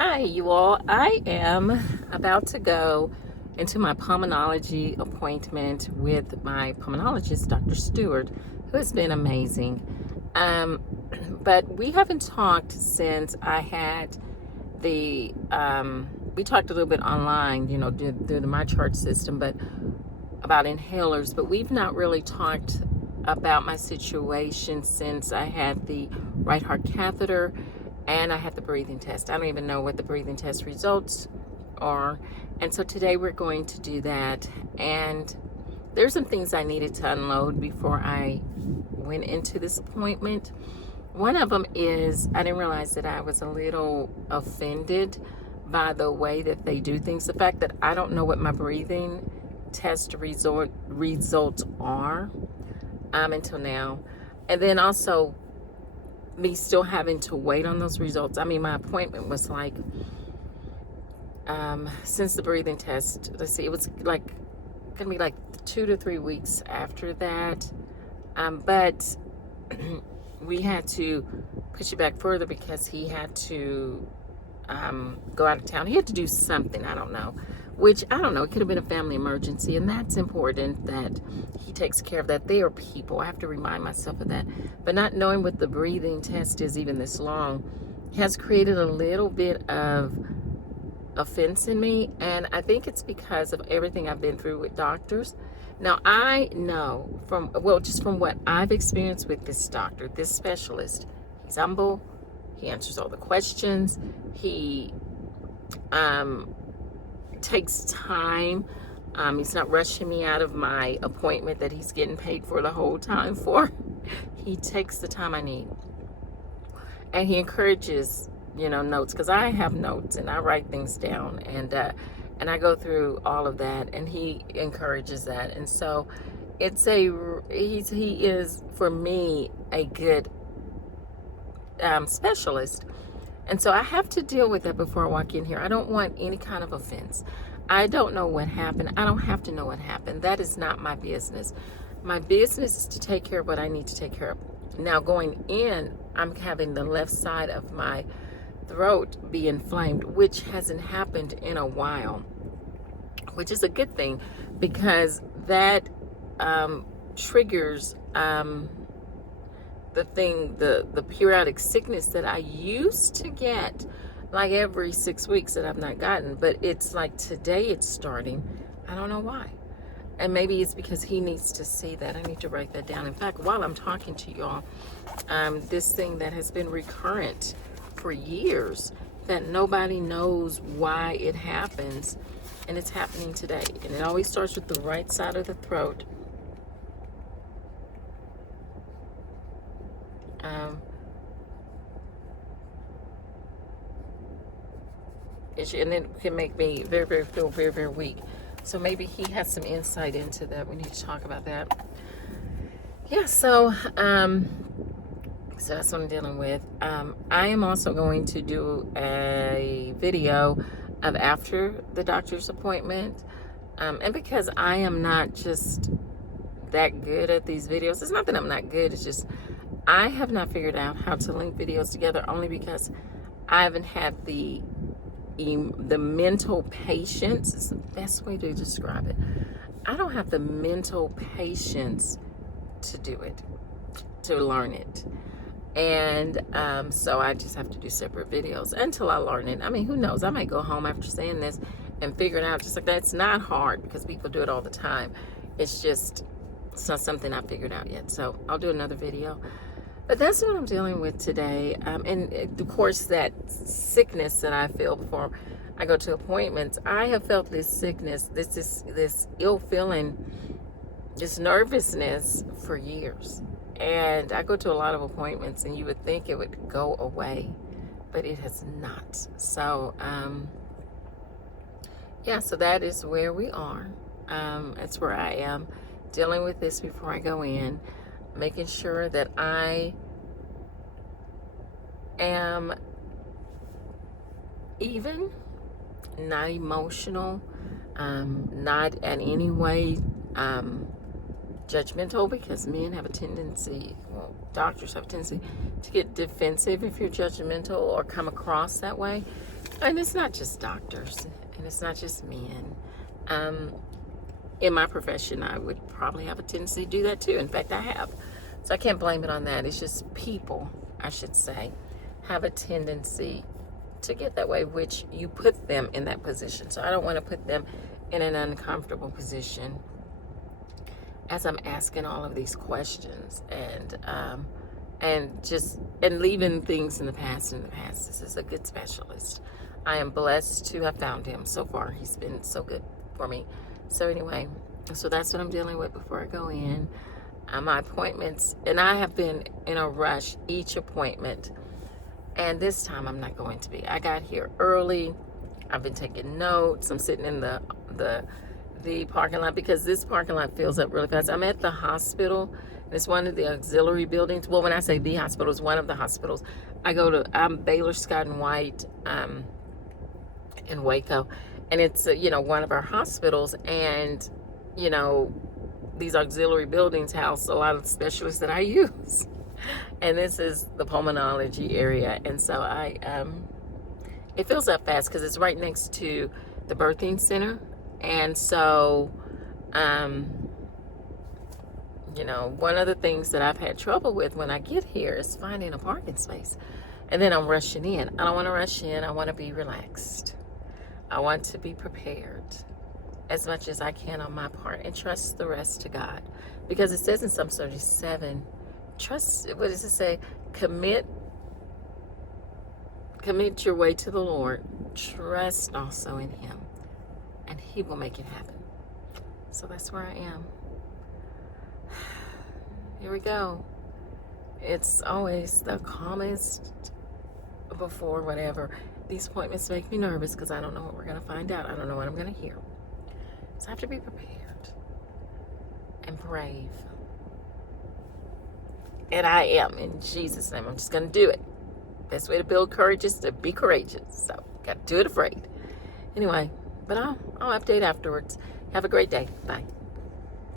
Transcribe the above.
Hi, you all. I am about to go into my pulmonology appointment with my pulmonologist, Dr. Stewart, who has been amazing. Um, but we haven't talked since I had we talked a little bit online, through the My Chart system, but about inhalers, but we've not really talked about my situation since I had the right heart catheter and I had the breathing test. I don't even know what the breathing test results are. And so today we're going to do that. And there's some things I needed to unload before I went into this appointment. One of them is I didn't realize that I was a little offended by the way that they do things. The fact that I don't know what my breathing test results are until now. And then also me still having to wait on those results. I mean, my appointment was like, since the breathing test, let's see, it was like gonna be like 2 to 3 weeks after that. But we had to push it back further because he had to go out of town. He had to do something, I don't know. Which, I don't know, it could have been a family emergency, and that's important that he takes care of that. They are people. I have to remind myself of that. But not knowing what the breathing test is even this long has created a little bit of offense in me, and I think it's because of everything I've been through with doctors. Now, I know just from what I've experienced with this doctor, this specialist, he's humble, he answers all the questions, he takes time. He's not rushing me out of my appointment that he's getting paid for the whole time for. He takes the time I need. And he encourages, notes, because I have notes and I write things down, and I go through all of that, and he encourages that. And so he is, for me, a good specialist. And so I have to deal with that before I walk in here. I don't want any kind of offense. I don't know what happened. I don't have to know what happened. That is not my business. My business is to take care of what I need to take care of. Now, going in, I'm having the left side of my throat be inflamed, which hasn't happened in a while, which is a good thing because that triggers the periodic sickness that I used to get like every 6 weeks that I've not gotten. But it's like today it's starting. I don't know why. And maybe it's because he needs to see that. I need to write that down. In fact, while I'm talking to y'all, this thing that has been recurrent for years, that nobody knows why it happens, and it's happening today. And it always starts with the right side of the throat. And it can make me feel very, very weak. So maybe he has some insight into that. We need to talk about that. Yeah, so that's what I'm dealing with. I am also going to do a video of after the doctor's appointment. And because I am not just that good at these videos, it's not that I'm not good, it's just I have not figured out how to link videos together, only because I haven't had the mental patience. Is the best way to describe it. I don't have the mental patience to do it, to learn it. And so I just have to do separate videos until I learn it. I mean, who knows? I might go home after saying this and figure it out just like that. It's not hard because people do it all the time. It's not something I figured out yet. So I'll do another video. But that's what I'm dealing with today. And of course, that sickness that I feel before I go to appointments, I have felt this sickness, this ill feeling, this nervousness for years. And I go to a lot of appointments, and you would think it would go away, but it has not. So, so that is where we are. That's where I am, dealing with this before I go in, making sure that I am even, not emotional, not in any way judgmental, because men have a tendency, well, doctors have a tendency to get defensive if you're judgmental or come across that way. And it's not just doctors, and it's not just men. In my profession, I would probably have a tendency to do that too. In fact, I have. So I can't blame it on that. It's just people, I should say, have a tendency to get that way, which you put them in that position. So I don't want to put them in an uncomfortable position as I'm asking all of these questions and leaving things in the past. This is a good specialist. I am blessed to have found him so far. He's been so good for me. So anyway, so that's what I'm dealing with before I go in. My appointments, and I have been in a rush each appointment, and this time I'm not going to be. I got here early. I've been taking notes. I'm sitting in the parking lot, because this parking lot fills up really fast. I'm at the hospital. It's one of the auxiliary buildings. Well, when I say the hospital, it's one of the hospitals. I'm Baylor Scott and White in Waco, and it's one of our hospitals, and these auxiliary buildings house a lot of the specialists that I use, and this is the pulmonology area, and so it fills up fast because it's right next to the birthing center. And so one of the things that I've had trouble with when I get here is finding a parking space, and then I'm rushing in. I don't want to rush in. I want to be relaxed. I want to be prepared as much as I can on my part, and trust the rest to God, because it says in Psalm 37, trust, what does it say? Commit your way to the Lord. Trust also in him, and he will make it happen. So that's where I am. Here we go. It's always the calmest before whatever. These appointments make me nervous because I don't know what we're going to find out. I don't know what I'm going to hear. So I have to be prepared and brave. And I am, in Jesus' name. I'm just going to do it. Best way to build courage is to be courageous. So, got to do it afraid. Anyway, but I'll update afterwards. Have a great day. Bye.